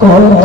কত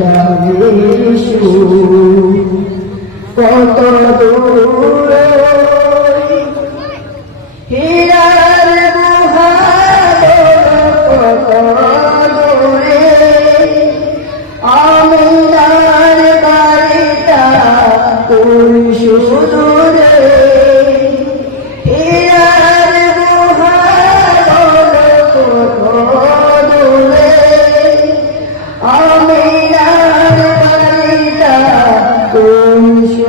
জানি কত দূর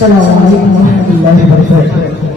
السلام عليكم